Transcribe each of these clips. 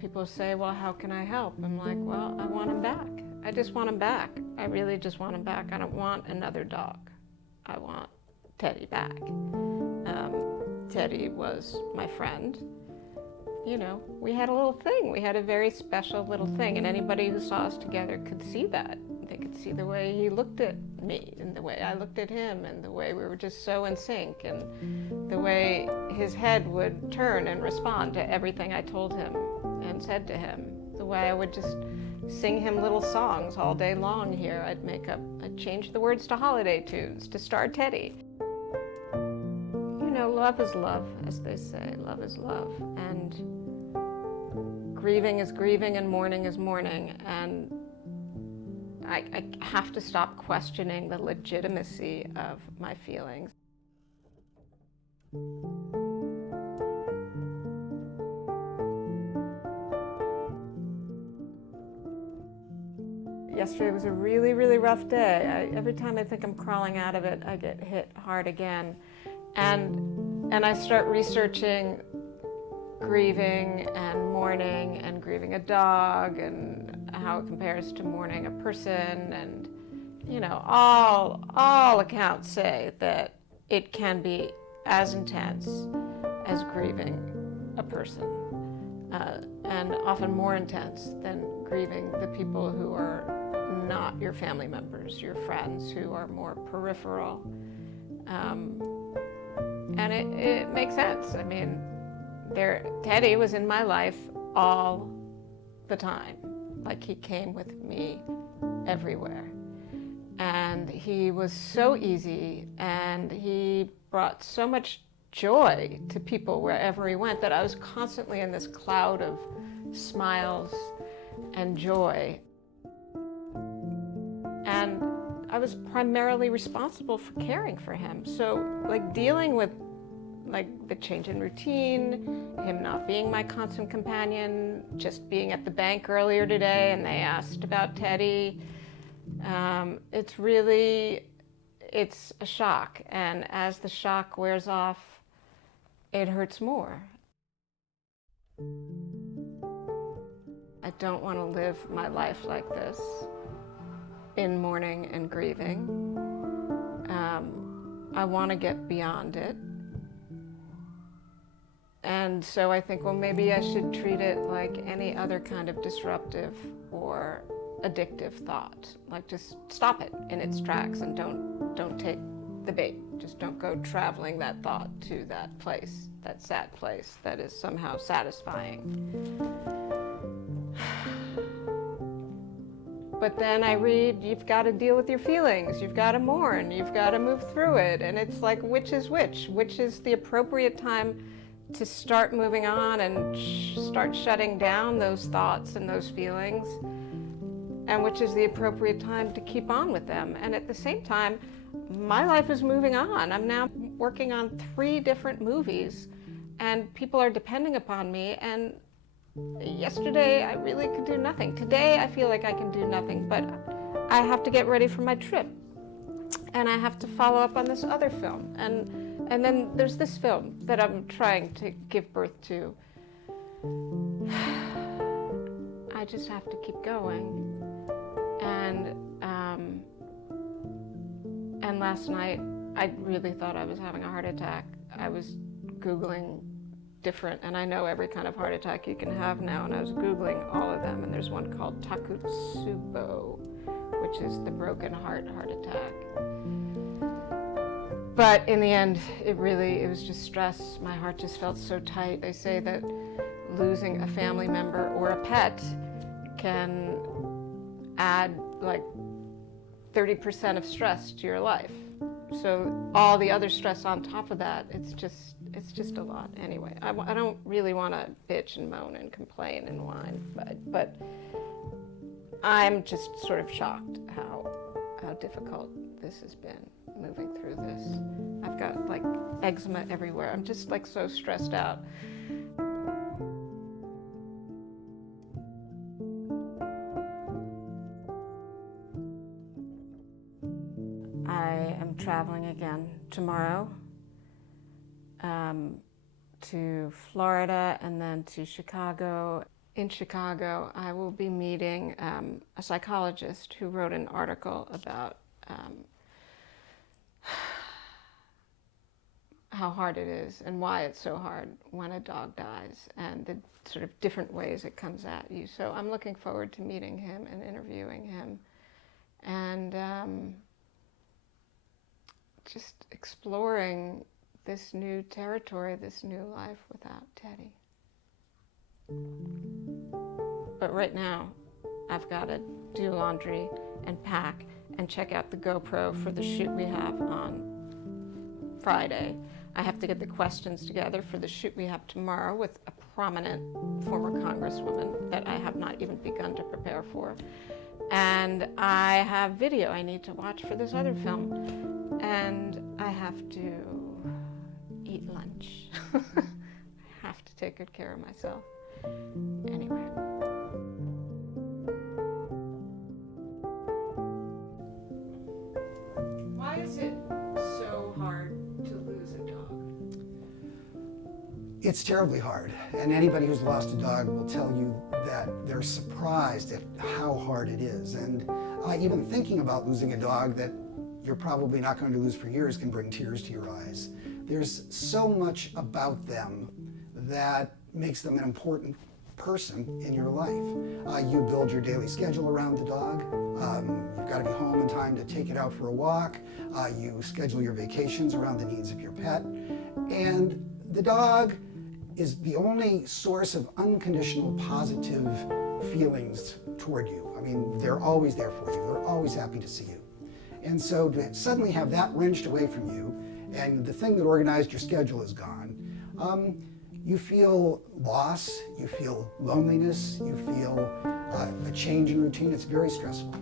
People say, well, how can I help? I'm like, well, I want him back. I just want him back. I really just want him back. I don't want another dog. I want Teddy back. Teddy was my friend. You know, we had a little thing. We had a very special little thing, and anybody who saw us together could see that. They could see the way he looked at me and the way I looked at him and the way we were just so in sync and the way his head would turn and respond to everything I told him and said to him. The way I would just sing him little songs all day long here. I'd change the words to holiday tunes to star Teddy. You know, love is love, as they say. Love is love. And grieving is grieving and mourning is mourning. And I have to stop questioning the legitimacy of my feelings. Yesterday was a really, really rough day. Every time I think I'm crawling out of it, I get hit hard again. And I start researching grieving and mourning and grieving a dog and how it compares to mourning a person. And, you know, all accounts say that it can be as intense as grieving a person, and often more intense than grieving the people who are not your family members, your friends who are more peripheral. And it makes sense. I mean, Teddy was in my life all the time. Like, he came with me everywhere. And he was so easy, and he brought so much joy to people wherever he went that I was constantly in this cloud of smiles and joy. And I was primarily responsible for caring for him. So, like, dealing with the change in routine, him not being my constant companion, just being at the bank earlier today and they asked about Teddy, it's a shock. And as the shock wears off, it hurts more. I don't want to live my life like this, in mourning and grieving. I want to get beyond it. And so I think, well, maybe I should treat it like any other kind of disruptive or addictive thought. Like, just stop it in its tracks and don't take the bait. Just don't go traveling that thought to that place, that sad place that is somehow satisfying. But then I read, you've got to deal with your feelings, you've got to mourn, you've got to move through it. And it's like, which is which? Which is the appropriate time to start moving on and start shutting down those thoughts and those feelings? And which is the appropriate time to keep on with them? And at the same time, my life is moving on. I'm now working on 3 different movies, and people are depending upon me. And yesterday, I really could do nothing. Today, I feel like I can do nothing, but I have to get ready for my trip. And I have to follow up on this other film. And then there's this film that I'm trying to give birth to. I just have to keep going. And last night, I really thought I was having a heart attack. I was Googling different, and I know every kind of heart attack you can have now, and I was Googling all of them, and there's one called Takotsubo, which is the broken heart attack. But in the end, it was just stress. My heart just felt so tight. They say that losing a family member or a pet can add like 30% of stress to your life. So all the other stress on top of that, it's just a lot. Anyway, I don't really want to bitch and moan and complain and whine, but I'm just sort of shocked how difficult this has been, moving through this. I've got like eczema everywhere. I'm just like so stressed out. I am traveling again tomorrow to Florida, and then to Chicago. In Chicago, I will be meeting a psychologist who wrote an article about how hard it is and why it's so hard when a dog dies, and the sort of different ways it comes at you. So I'm looking forward to meeting him and interviewing him, and just exploring this new territory, this new life without Teddy. But right now, I've got to do laundry and pack and check out the GoPro for the shoot we have on Friday. I have to get the questions together for the shoot we have tomorrow with a prominent former congresswoman that I have not even begun to prepare for. And I have video I need to watch for this other film. And I have to eat lunch. I have to take good care of myself. Anyway. Why is it so hard to lose a dog? It's terribly hard, and anybody who's lost a dog will tell you that they're surprised at how hard it is. And even thinking about losing a dog that you're probably not going to lose for years can bring tears to your eyes. There's so much about them that makes them an important person in your life. You build your daily schedule around the dog. You've got to be home in time to take it out for a walk. You schedule your vacations around the needs of your pet. And the dog is the only source of unconditional positive feelings toward you. I mean, they're always there for you. They're always happy to see you. And so to suddenly have that wrenched away from you, and the thing that organized your schedule is gone, you feel loss, you feel loneliness, you feel a change in routine. It's very stressful.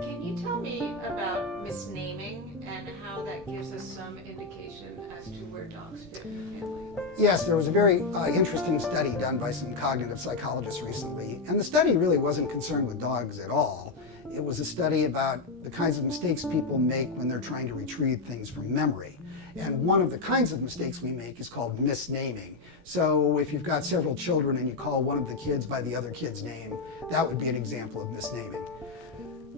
Can you tell me about misnaming and how that gives us some indication as to where dogs fit in the family? Yes, there was a very interesting study done by some cognitive psychologists recently, and the study really wasn't concerned with dogs at all. It was a study about the kinds of mistakes people make when they're trying to retrieve things from memory. And one of the kinds of mistakes we make is called misnaming. So if you've got several children and you call one of the kids by the other kid's name, that would be an example of misnaming.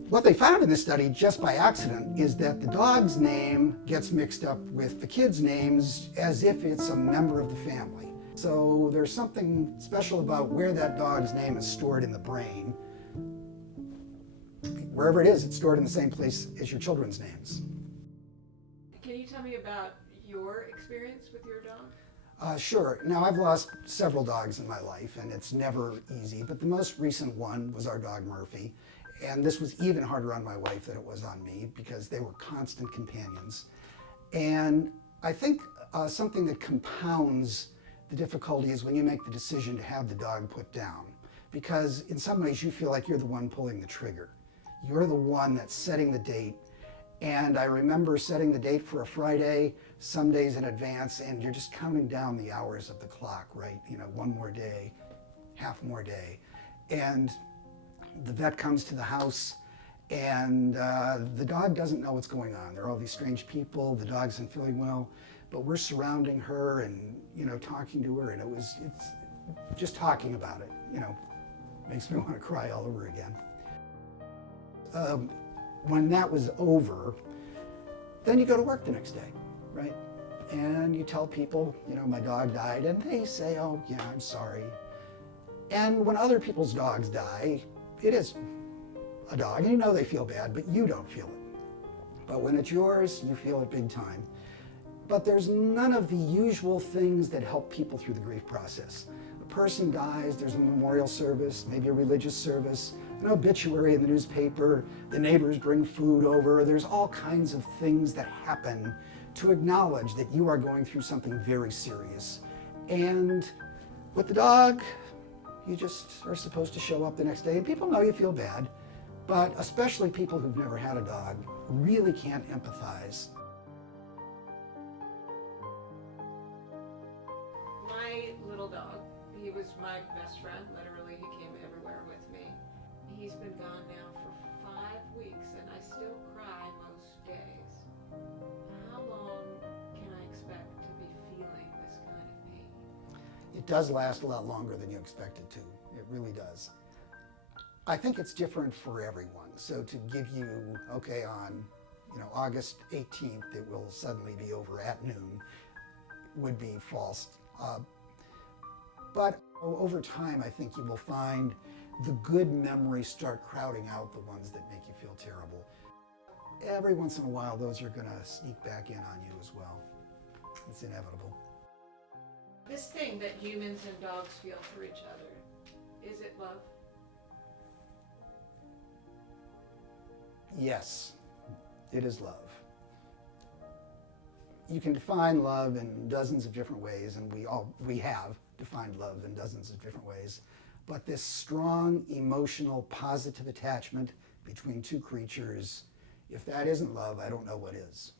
What they found in this study, just by accident, is that the dog's name gets mixed up with the kids' names as if it's a member of the family. So there's something special about where that dog's name is stored in the brain. Wherever it is, it's stored in the same place as your children's names. Can you tell me about your experience with your dog? Sure. Now, I've lost several dogs in my life, and it's never easy, but the most recent one was our dog Murphy. And this was even harder on my wife than it was on me because they were constant companions. And I think something that compounds the difficulty is when you make the decision to have the dog put down, because in some ways you feel like you're the one pulling the trigger. You're the one that's setting the date. And I remember setting the date for a Friday, some days in advance, and you're just counting down the hours of the clock, right? You know, one more day, half more day. And the vet comes to the house, and the dog doesn't know what's going on. There are all these strange people, the dog isn't feeling well, but we're surrounding her and, you know, talking to her, and it's just talking about it, you know, makes me want to cry all over again. When that was over, then you go to work the next day, right? And you tell people, you know, my dog died, and they say, oh, yeah, I'm sorry. And when other people's dogs die, it is a dog, and you know they feel bad, but you don't feel it. But when it's yours, you feel it big time. But there's none of the usual things that help people through the grief process. A person dies, there's a memorial service, maybe a religious service, an obituary in the newspaper, the neighbors bring food over. There's all kinds of things that happen to acknowledge that you are going through something very serious. And with the dog, you just are supposed to show up the next day, and people know you feel bad, but especially people who've never had a dog really can't empathize. My little dog, he was my best friend, literally. He came everywhere with me. He's been gone now for 5 weeks, and I still cry most days. How it does last a lot longer than you expect it to. It really does. I think it's different for everyone. So to give you, okay, on August 18th, it will suddenly be over at noon, would be false. But over time, I think you will find the good memories start crowding out the ones that make you feel terrible. Every once in a while, those are going to sneak back in on you as well. It's inevitable. This thing that humans and dogs feel for each other, is it love? Yes, it is love. You can define love in dozens of different ways, and we have defined love in dozens of different ways. But this strong, emotional, positive attachment between two creatures, if that isn't love, I don't know what is.